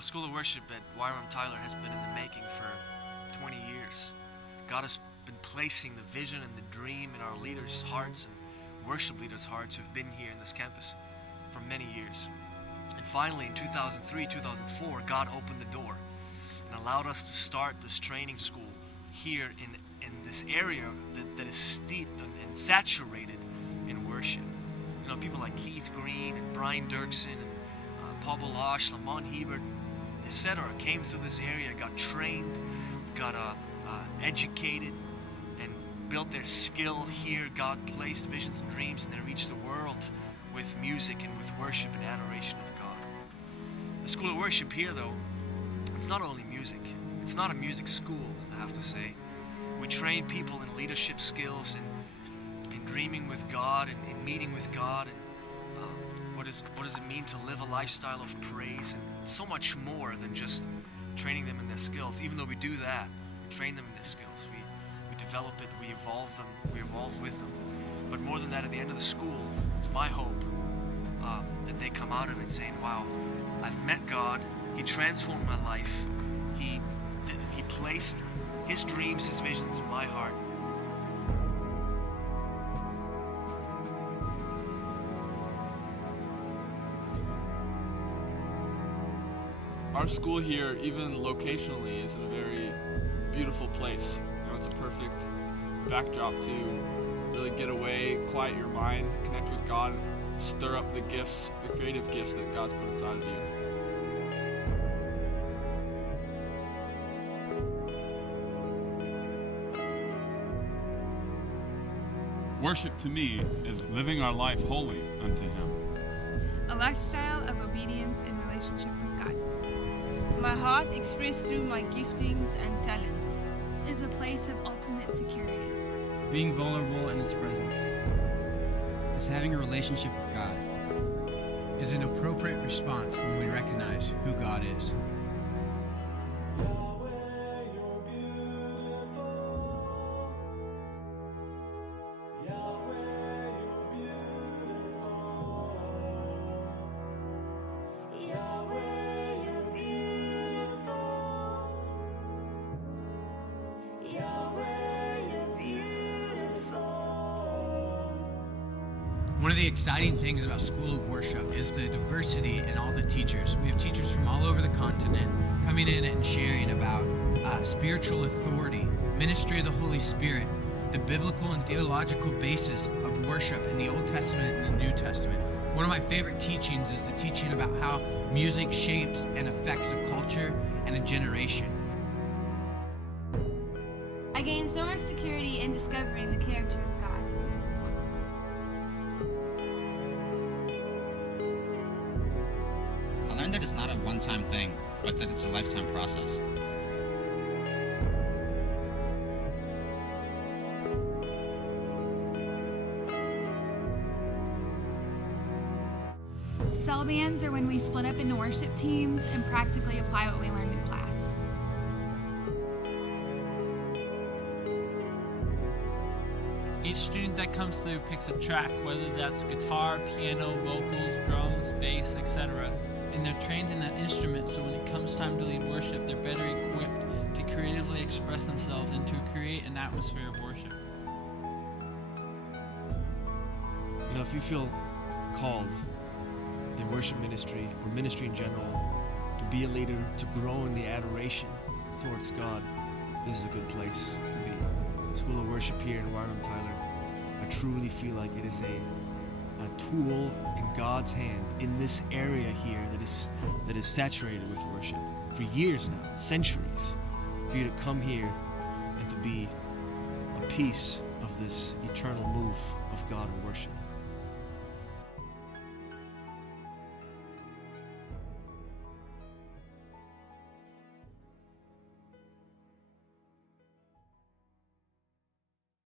School of Worship at YWAM Tyler has been in the making for 20 years. God has been placing the vision and the dream in our leaders' hearts and worship leaders' hearts who've been here in this campus for many years. And finally, in 2003, 2004, God opened the door and allowed us to start this training school here in this area that is steeped and saturated in worship. People like Keith Green and Brian Dirksen and Paul Balash, Lamont Hebert, etc. came through this area, got trained, got educated, and built their skill here. God placed visions and dreams, and they reached the world with music and with worship and adoration of God. The School of Worship here, though, it's not only music. It's not a music school, I have to say. We train people in leadership skills and in dreaming with God and in meeting with God, and what does it mean to live a lifestyle of praise, and so much more than just training them in their skills. Even though we do that, we train them in their skills, we develop it, we evolve them, we evolve with them. But more than that, at the end of the school, it's my hope that they come out of it saying, wow, I've met God, He transformed my life, He placed His dreams, His visions in my heart. Our school here, even locationally, is in a very beautiful place. It's a perfect backdrop to really get away, quiet your mind, connect with God, and stir up the gifts, the creative gifts that God's put inside of you. Worship to me is living our life wholly unto Him. A lifestyle of obedience and relationship with God. My heart expressed through my giftings and talents. Is a place of ultimate security. Being vulnerable in His presence. Is having a relationship with God. Is an appropriate response when we recognize who God is. One of the exciting things about School of Worship is the diversity in all the teachers. We have teachers from all over the continent coming in and sharing about spiritual authority, ministry of the Holy Spirit, the biblical and theological basis of worship in the Old Testament and the New Testament. One of my favorite teachings is the teaching about how music shapes and affects a culture and a generation. I gained so much security in discovering the character of God. I learned that it's not a one-time thing, but that it's a lifetime process. Cell bands are when we split up into worship teams and practically apply what we learned in class. Each student that comes through picks a track, whether that's guitar, piano, vocals, drums, bass, etc. And they're trained in that instrument, so when it comes time to lead worship, they're better equipped to creatively express themselves and to create an atmosphere of worship. If you feel called in worship ministry or ministry in general to be a leader, to grow in the adoration towards God, this is a good place to be. School of Worship here in YWAM Tyler, I truly feel like it is a tool in God's hand in this area here that is saturated with worship for years now, centuries, for you to come here and to be a piece of this eternal move of God in worship.